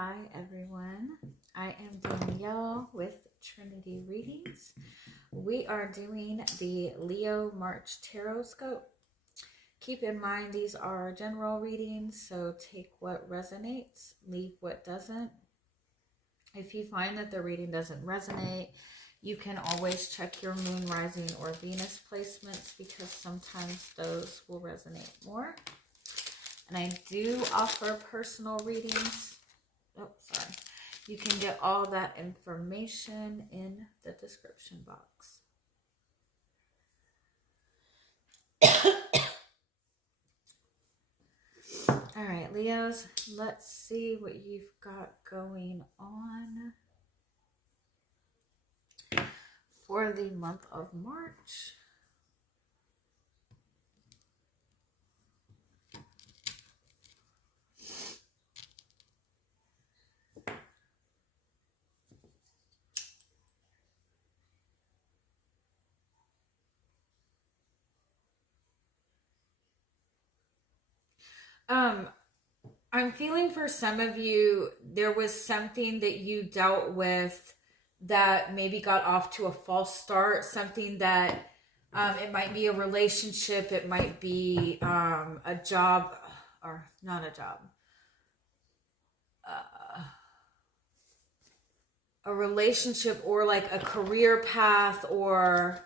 Hi everyone, I am Danielle with Trinity Readings. We are doing the Leo March Tarotscope. Keep in mind these are general readings, so take what resonates, leave what doesn't. If you find that the reading doesn't resonate, you can always check your moon, rising, or Venus placements because sometimes those will resonate more. And I do offer personal readings. Oh, sorry. You can get all that information in the description box. All right, Leos, let's see what you've got going on for the month of March. I'm feeling for some of you, there was something that you dealt with that maybe got off to a false start, something that it might be a relationship, it might be a job, or not a job, a relationship or like a career path or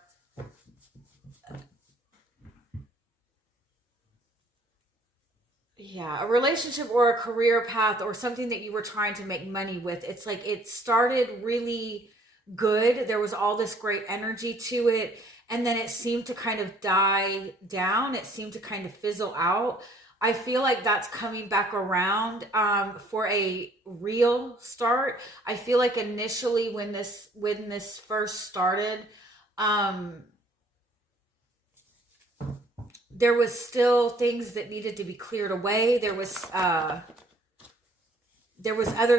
a relationship or a career path or something that you were trying to make money with. It's like it started really good. There was all this great energy to it. And then it seemed to kind of die down. It seemed to kind of fizzle out. I feel like that's coming back around for a real start. I feel like initially when this first started, there was still things that needed to be cleared away. There was other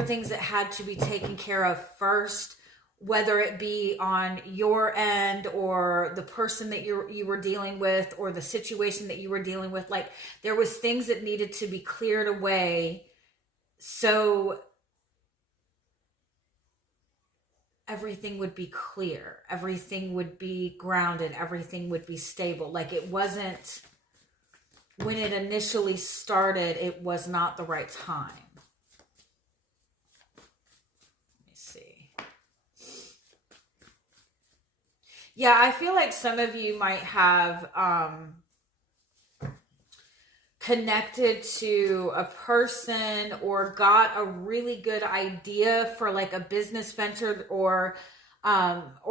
things that had to be taken care of first, whether it be on your end or the person that you were dealing with or the situation that you were dealing with. Like there was things that needed to be cleared away so everything would be clear, everything would be grounded, everything would be stable. Like it wasn't, when it initially started, it was not the right time. Let me see. Yeah, I feel like some of you might have connected to a person or got a really good idea for like a business venture or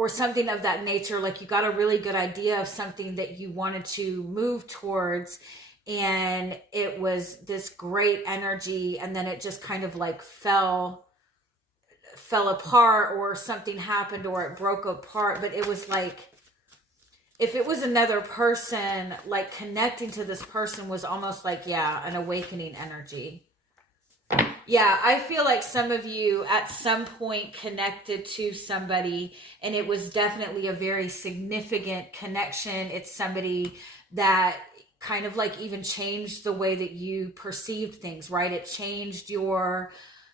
something of that nature. Like you got a really good idea of something that you wanted to move towards, and it was this great energy, and then it just kind of like fell apart, or something happened, or it broke apart. But it was like, if it was another person, like connecting to this person was almost like, an awakening energy. Yeah, I feel like some of you at some point connected to somebody, and it was definitely a very significant connection. It's somebody that kind of like even changed the way that you perceived things, right? It changed your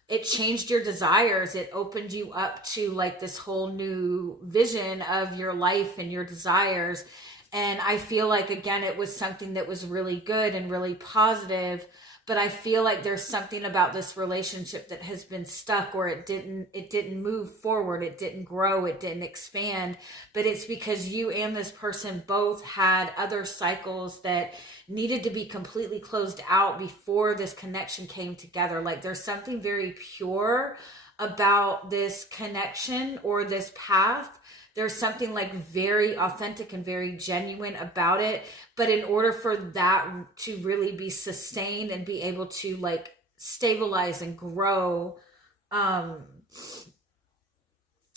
desires. It opened you up to like this whole new vision of your life and your desires. And I feel like, again, it was something that was really good and really positive. But I feel like there's something about this relationship that has been stuck, or it didn't move forward. It didn't grow. It didn't expand. But it's because you and this person both had other cycles that needed to be completely closed out before this connection came together. Like there's something very pure about this connection or this path. There's something like very authentic and very genuine about it. But in order for that to really be sustained and be able to like stabilize and grow,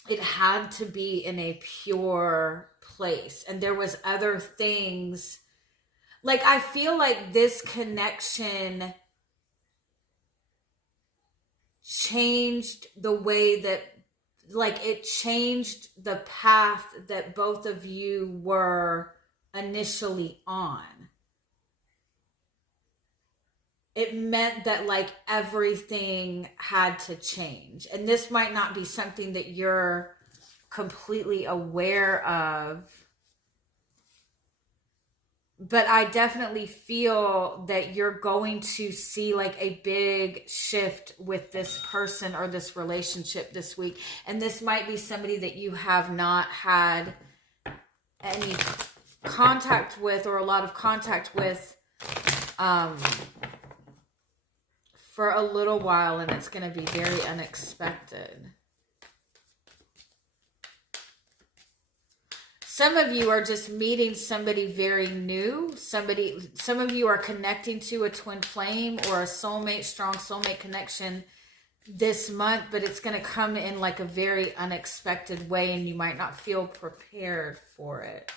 it had to be in a pure place. And there was other things. Like I feel like this connection changed the way that, like it changed the path that both of you were initially on. it meant that like everything had to change. And this might not be something that you're completely aware of, but I definitely feel that you're going to see like a big shift with this person or this relationship this week. And this might be somebody that you have not had any contact with or a lot of contact with for a little while, and it's going to be very unexpected. Some of you are just meeting somebody very new. Some of you are connecting to a twin flame or a soulmate, strong soulmate connection this month, but it's going to come in like a very unexpected way, and you might not feel prepared for it.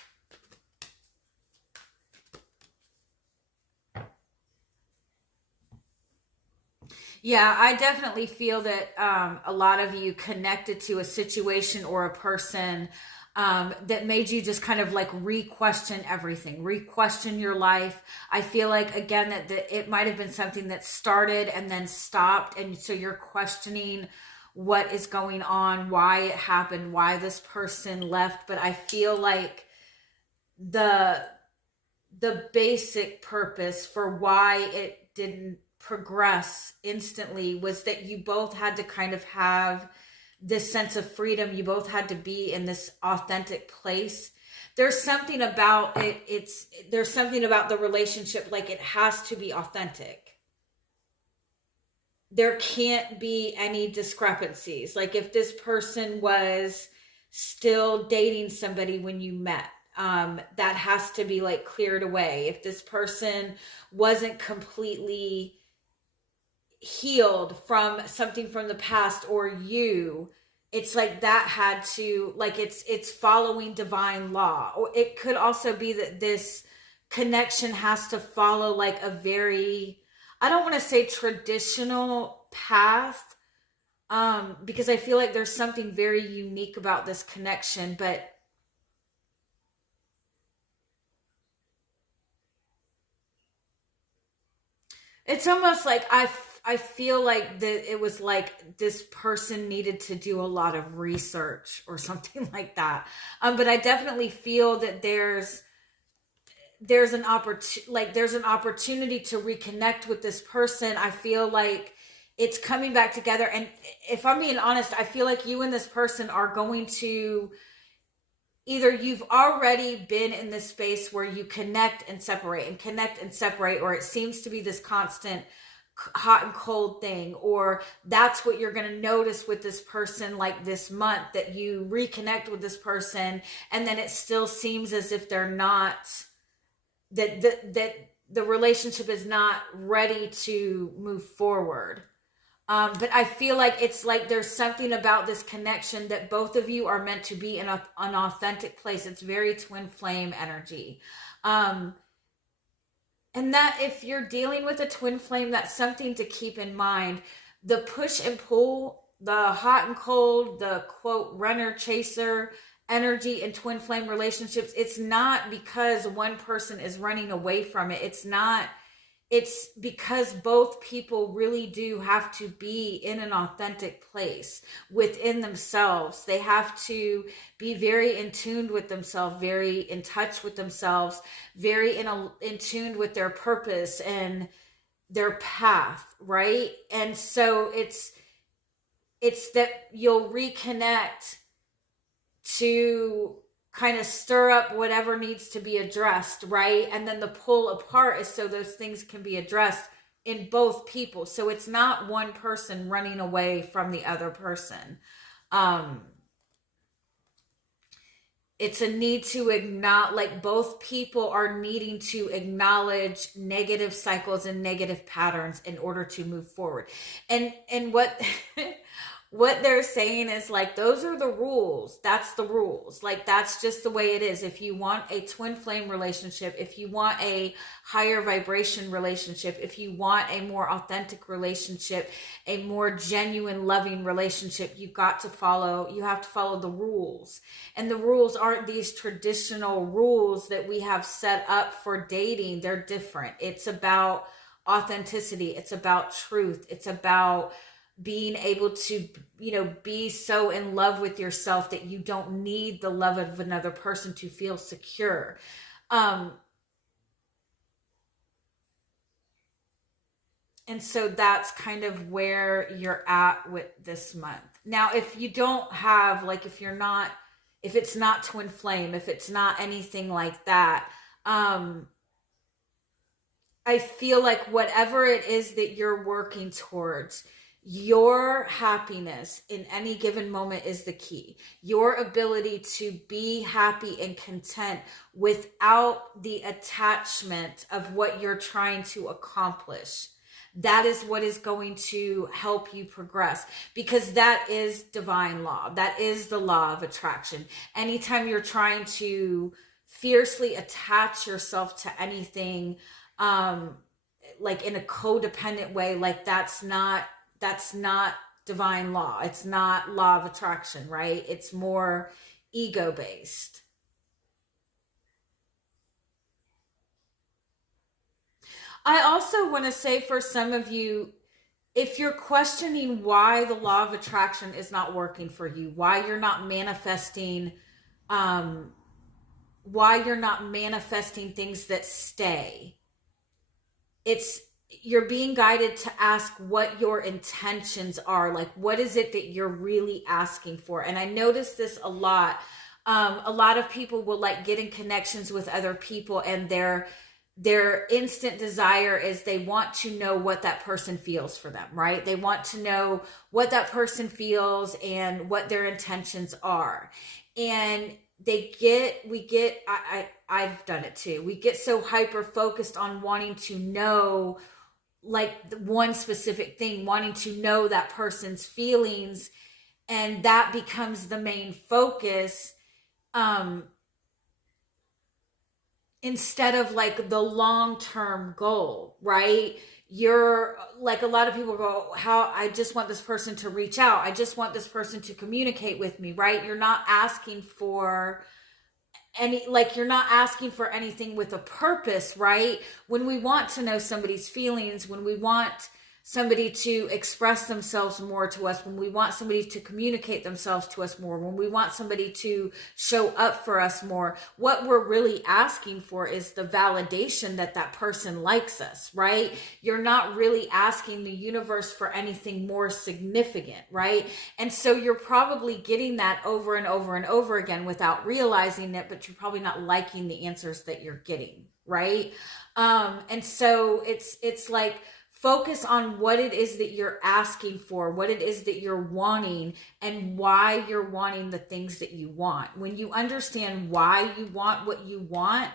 Yeah, I definitely feel that a lot of you connected to a situation or a person that made you just kind of like re-question everything, re-question your life. I feel like, again, that it might have been something that started and then stopped. And so you're questioning what is going on, why it happened, why this person left. But I feel like the basic purpose for why it didn't progress instantly was that you both had to kind of have this sense of freedom. You both had to be in this authentic place. There's something about it. There's something about the relationship, like it has to be authentic. There can't be any discrepancies. Like if this person was still dating somebody when you met, that has to be like cleared away. If this person wasn't completely healed from something from the past, or it's like that had to, like it's following divine law. Or it could also be that this connection has to follow like a very, I don't want to say traditional path, because I feel like there's something very unique about this connection, but it's almost like I feel like that it was like this person needed to do a lot of research or something like that. But I definitely feel that there's an opportunity to reconnect with this person. I feel like it's coming back together. And if I'm being honest, I feel like you and this person are going to, either you've already been in this space where you connect and separate, or it seems to be this constant hot and cold thing, or that's what you're going to notice with this person like this month, that you reconnect with this person and then it still seems as if they're not, that the relationship is not ready to move forward. But I feel like it's like there's something about this connection that both of you are meant to be in an authentic place. It's very twin flame energy. And that if you're dealing with a twin flame, that's something to keep in mind. The push and pull, the hot and cold, the quote runner chaser energy in twin flame relationships, it's not because one person is running away from it. It's because both people really do have to be in an authentic place within themselves. They have to be very in tune with themselves, very in touch with themselves, very in tune with their purpose and their path, right? And so it's that you'll reconnect to kind of stir up whatever needs to be addressed, right? And then the pull apart is so those things can be addressed in both people. So it's not one person running away from the other person. It's a need to acknowledge, like both people are needing to acknowledge negative cycles and negative patterns in order to move forward. And what what they're saying is like, those are the rules. That's the rules. Like, that's just the way it is. If you want a twin flame relationship, if you want a higher vibration relationship, if you want a more authentic relationship, a more genuine, loving relationship, you have to follow the rules. And the rules aren't these traditional rules that we have set up for dating. They're different. It's about authenticity. It's about truth. It's about being able to, you know, be so in love with yourself that you don't need the love of another person to feel secure. And so that's kind of where you're at with this month. Now, if you don't have, like, if it's not twin flame, if it's not anything like that, I feel like whatever it is that you're working towards, your happiness in any given moment is the key. Your ability to be happy and content without the attachment of what you're trying to accomplish. That is what is going to help you progress, because that is divine law. That is the law of attraction. Anytime you're trying to fiercely attach yourself to anything, like in a codependent way, like that's not divine law. It's not law of attraction, right? It's more ego based. I also want to say, for some of you, if you're questioning why the law of attraction is not working for you, why you're not manifesting things that stay, you're being guided to ask what your intentions are. Like, what is it that you're really asking for? And I notice this a lot. A lot of people will like get in connections with other people, and their instant desire is they want to know what that person feels for them, right? They want to know what that person feels and what their intentions are. And I've done it too. We get so hyper focused on wanting to know like one specific thing, wanting to know that person's feelings, and that becomes the main focus. Instead of like the long-term goal, right? You're like, a lot of people go, I just want this person to reach out. I just want this person to communicate with me, right? You're not asking for you're not asking for anything with a purpose, right? When we want to know somebody's feelings, when we want somebody to express themselves more to us, when we want somebody to communicate themselves to us more, when we want somebody to show up for us more, what we're really asking for is the validation that that person likes us, right? You're not really asking the universe for anything more significant, right? And so you're probably getting that over and over and over again without realizing it, but you're probably not liking the answers that you're getting, right? And so it's like, focus on what it is that you're asking for, what it is that you're wanting, and why you're wanting the things that you want. When you understand why you want what you want,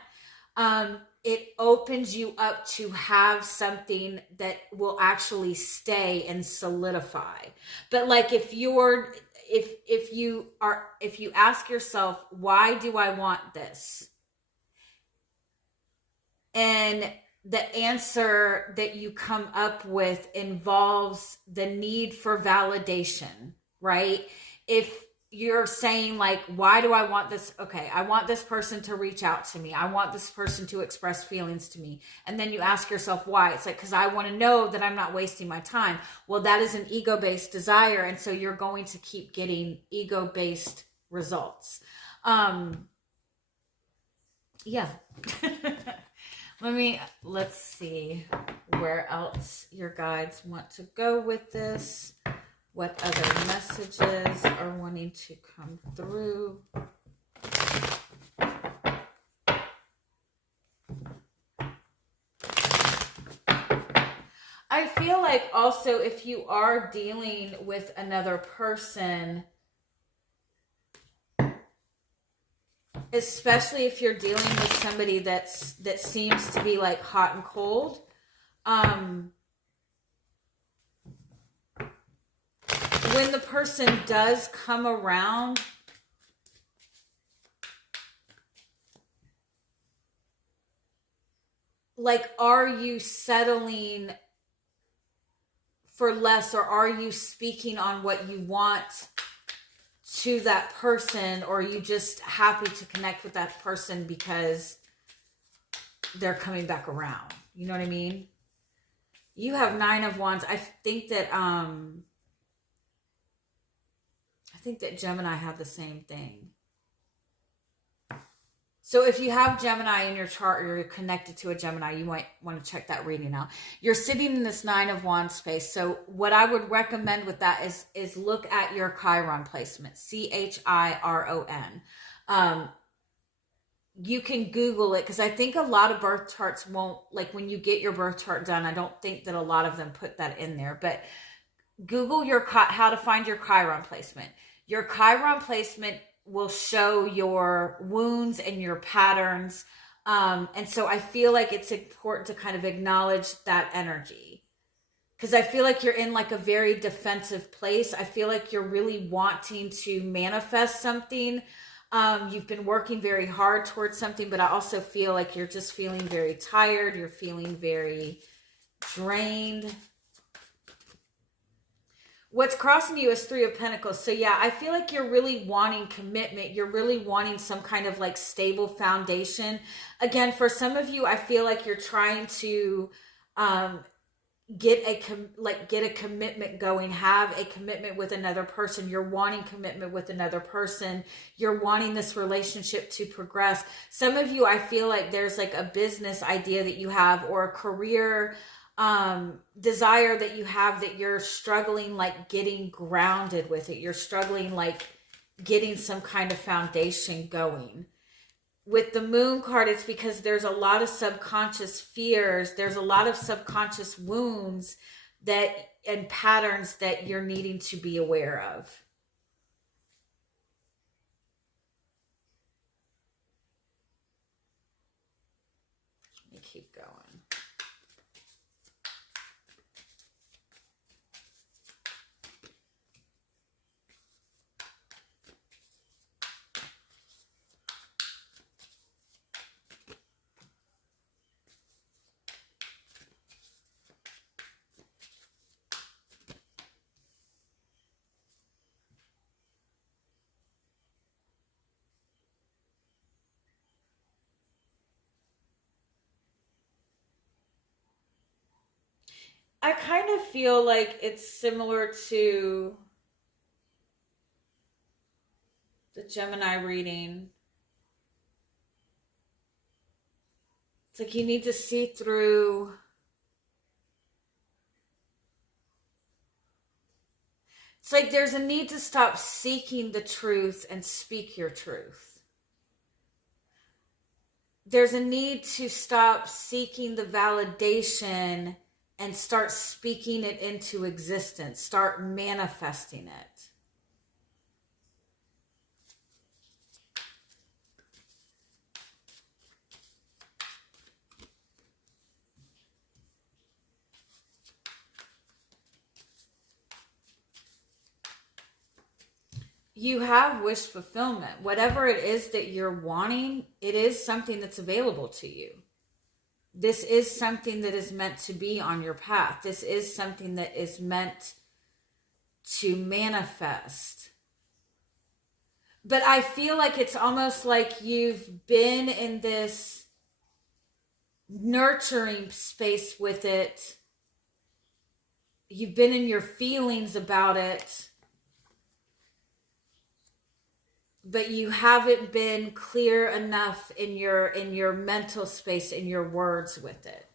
it opens you up to have something that will actually stay and solidify. But like if you ask yourself, why do I want this? And the answer that you come up with involves the need for validation, right? If you're saying like, why do I want this? Okay, I want this person to reach out to me. I want this person to express feelings to me. And then you ask yourself why. It's like, because I want to know that I'm not wasting my time. Well, that is an ego-based desire. And so you're going to keep getting ego-based results. Yeah. Let's see where else your guides want to go with this. What other messages are wanting to come through? I feel like also if you are dealing with another person, especially if you're dealing with somebody that seems to be like hot and cold, when the person does come around, like, are you settling for less, or are you speaking on what you want to that person, or are you just happy to connect with that person because they're coming back around? You know what I mean? You have 9 of Wands. I think that Gemini had the same thing. So if you have Gemini in your chart, or you're connected to a Gemini, you might want to check that reading out. You're sitting in this 9 of Wands space. So what I would recommend with that is look at your Chiron placement, Chiron. You can Google it, because I think a lot of birth charts won't, like when you get your birth chart done, I don't think that a lot of them put that in there. But Google how to find your Chiron placement. Your Chiron placement will show your wounds and your patterns. And so I feel like it's important to kind of acknowledge that energy, because I feel like you're in like a very defensive place. I feel like you're really wanting to manifest something. You've been working very hard towards something, but I also feel like you're just feeling very tired. You're feeling very drained. What's crossing you is 3 of Pentacles. So yeah, I feel like you're really wanting commitment. You're really wanting some kind of like stable foundation. Again, for some of you, I feel like you're trying to get a commitment going, have a commitment with another person. You're wanting commitment with another person. You're wanting this relationship to progress. Some of you, I feel like there's like a business idea that you have, or a career desire that you have, that you're struggling like getting grounded with it. You're struggling like getting some kind of foundation going. With the Moon card, it's because there's a lot of subconscious fears. There's a lot of subconscious wounds and patterns that you're needing to be aware of. Let me keep going. I kind of feel like it's similar to the Gemini reading. It's like you need to see through. It's like there's a need to stop seeking the truth and speak your truth. There's a need to stop seeking the validation and start speaking it into existence. Start manifesting it. You have wish fulfillment. Whatever it is that you're wanting, it is something that's available to you. This is something that is meant to be on your path. This is something that is meant to manifest. But I feel like it's almost like you've been in this nurturing space with it. You've been in your feelings about it. But you haven't been clear enough in your mental space, in your words with it.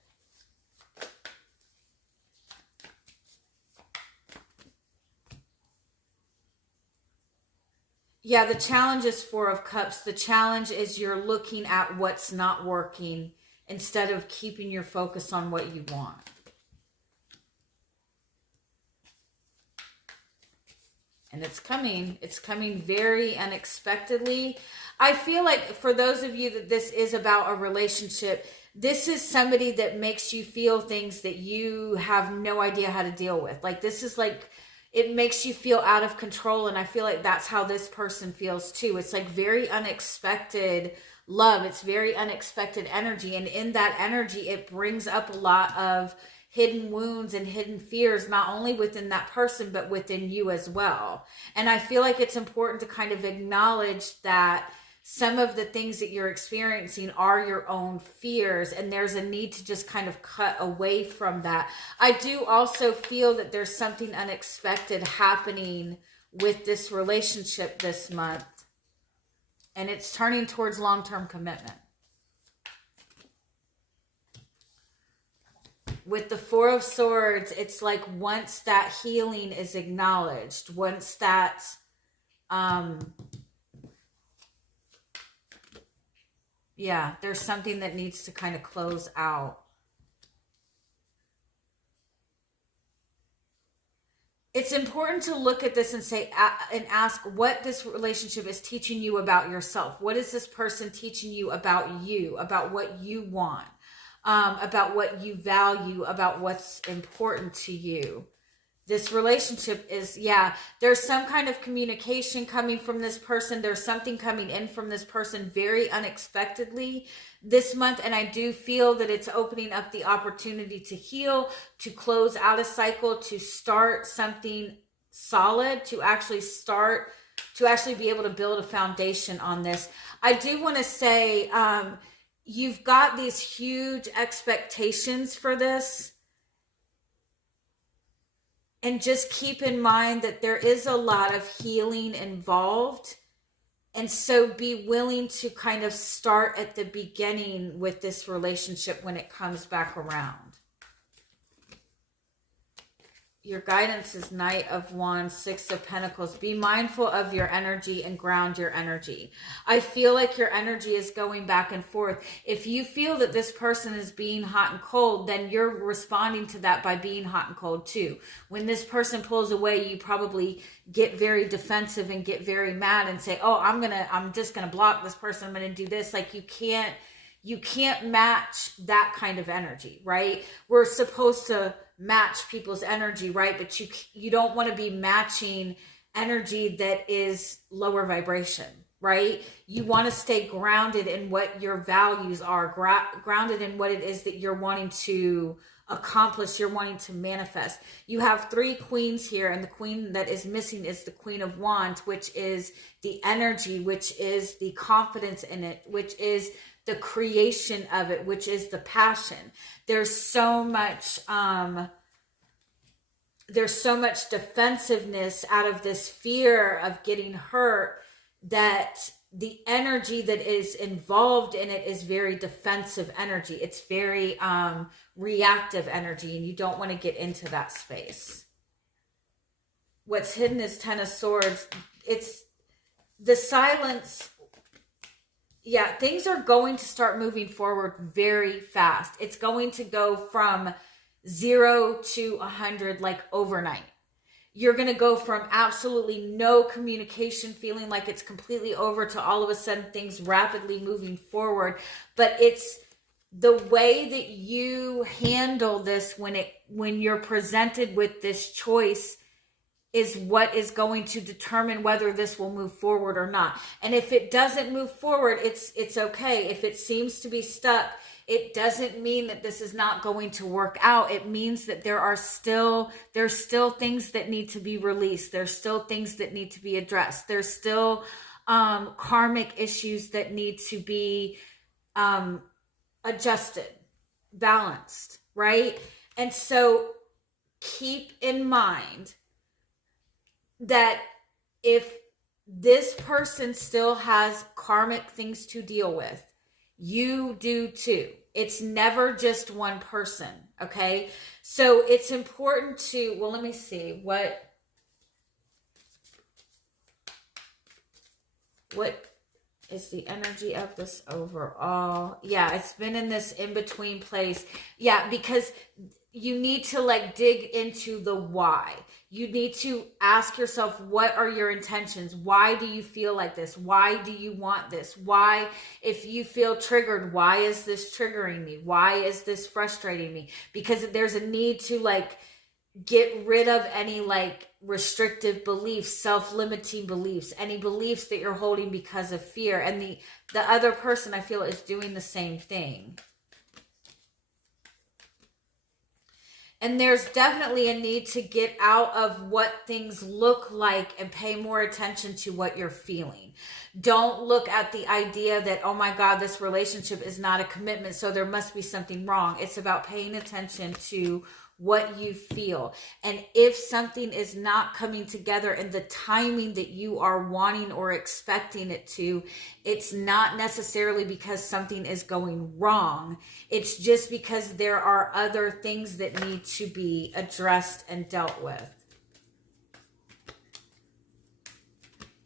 Yeah, the challenge is 4 of Cups. The challenge is you're looking at what's not working instead of keeping your focus on what you want. And it's coming very unexpectedly. I feel like for those of you that this is about a relationship, this is somebody that makes you feel things that you have no idea how to deal with. Like this is like, it makes you feel out of control. And I feel like that's how this person feels too. It's like very unexpected love. It's very unexpected energy. And in that energy, it brings up a lot of hidden wounds and hidden fears, not only within that person, but within you as well. And I feel like it's important to kind of acknowledge that some of the things that you're experiencing are your own fears, and there's a need to just kind of cut away from that. I do also feel that there's something unexpected happening with this relationship this month, and it's turning towards long-term commitment. With the Four of Swords, it's like once that healing is acknowledged, once that yeah, there's something that needs to kind of close out. It's important to look at this and say, and ask what this relationship is teaching you about yourself. What is this person teaching you, about what you want, about what you value, about what's important to you? This relationship is, yeah, there's some kind of communication coming from this person. There's something coming in from this person very unexpectedly this month. And I do feel that it's opening up the opportunity to heal, to close out a cycle, to start something solid, to actually be able to build a foundation on this. I do want to say, you've got these huge expectations for this. And just keep in mind that there is a lot of healing involved. And so be willing to kind of start at the beginning with this relationship when it comes back around. Your guidance is Knight of Wands, Six of Pentacles. Be mindful of your energy and ground your energy. I feel like your energy is going back and forth. If you feel that this person is being hot and cold, then you're responding to that by being hot and cold too. When this person pulls away, you probably get very defensive and get very mad and say, oh, I'm just gonna block this person. I'm gonna do this. Like you can't match that kind of energy, right? We're supposed to match people's energy, right? But you don't want to be matching energy that is lower vibration, right? You want to stay grounded in what your values are, grounded in what it is that you're wanting to accomplish, you're wanting to manifest. You have three queens here, and the queen that is missing is the Queen of Wands, which is the energy, which is the confidence in it, which is the creation of it, which is the passion. There's so much defensiveness out of this fear of getting hurt, that the energy that is involved in it is very defensive energy. It's very reactive energy, and you don't want to get into that space. What's hidden is Ten of Swords. It's the silence. Yeah, things are going to start moving forward very fast. It's going to go from 0 to 100 like overnight. You're going to go from absolutely no communication, feeling like it's completely over, to all of a sudden things rapidly moving forward. But it's the way that you handle this when you're presented with this choice is what is going to determine whether this will move forward or not. And if it doesn't move forward, it's okay. If it seems to be stuck, it doesn't mean that this is not going to work out. It means that there's still things that need to be released. There's still things that need to be addressed. There's still karmic issues that need to be adjusted, balanced, right? And so keep in mind that if this person still has karmic things to deal with, you do too. It's never just one person, okay? So it's important to, well, let me see, what is the energy of this overall? Yeah, it's been in this in-between place. Yeah, because you need to like dig into the why. You need to ask yourself, what are your intentions? Why do you feel like this? Why do you want this? Why, if you feel triggered, why is this triggering me? Why is this frustrating me? Because there's a need to like get rid of any like restrictive beliefs, self-limiting beliefs, any beliefs that you're holding because of fear. And the other person, I feel, is doing the same thing. And there's definitely a need to get out of what things look like and pay more attention to what you're feeling. Don't look at the idea that, oh my God, this relationship is not a commitment, so there must be something wrong. It's about paying attention to what you feel. And if something is not coming together in the timing that you are wanting or expecting it to, it's not necessarily because something is going wrong. It's just because there are other things that need to be addressed and dealt with.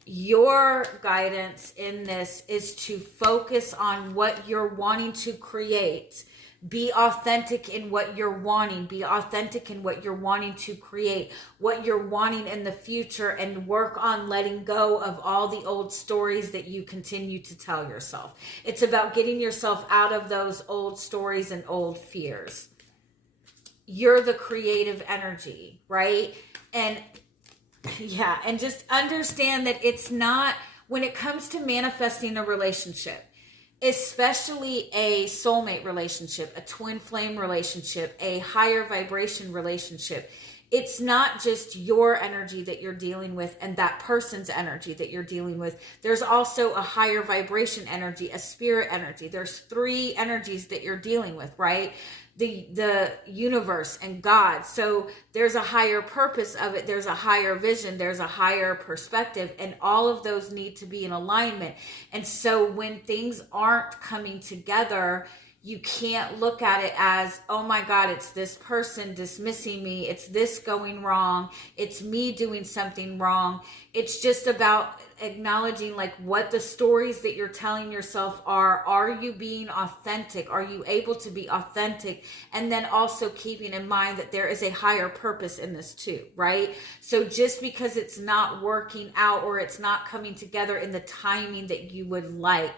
Your guidance in this is to focus on what you're wanting to create. Be authentic in what you're wanting. Be authentic in what you're wanting to create, what you're wanting in the future, and work on letting go of all the old stories that you continue to tell yourself. It's about getting yourself out of those old stories and old fears. You're the creative energy, right? And yeah, and just understand that it's not, when it comes to manifesting a relationship, especially a soulmate relationship, a twin flame relationship, a higher vibration relationship, it's not just your energy that you're dealing with and that person's energy that you're dealing with. There's also a higher vibration energy, a spirit energy. There's 3 energies that you're dealing with, right? The universe and God. So there's a higher purpose of it. There's a higher vision. There's a higher perspective, and all of those need to be in alignment. And so when things aren't coming together, you can't look at it as, oh my God, it's this person dismissing me. It's this going wrong. It's me doing something wrong. It's just about acknowledging like what the stories that you're telling yourself are. Are you being authentic? Are you able to be authentic? And then also keeping in mind that there is a higher purpose in this too, right? So just because it's not working out or it's not coming together in the timing that you would like,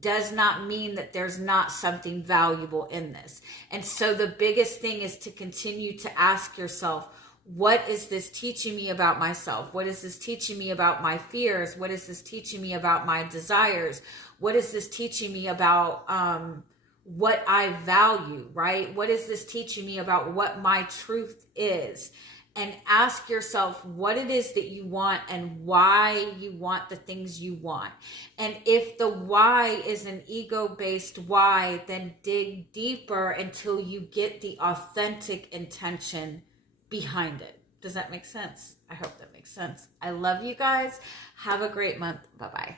does not mean that there's not something valuable in this. And so the biggest thing is to continue to ask yourself, what is this teaching me about myself? What is this teaching me about my fears? What is this teaching me about my desires? What is this teaching me about what I value, right? What is this teaching me about what my truth is? And ask yourself what it is that you want and why you want the things you want. And if the why is an ego-based why, then dig deeper until you get the authentic intention behind it. Does that make sense? I hope that makes sense. I love you guys. Have a great month. Bye-bye.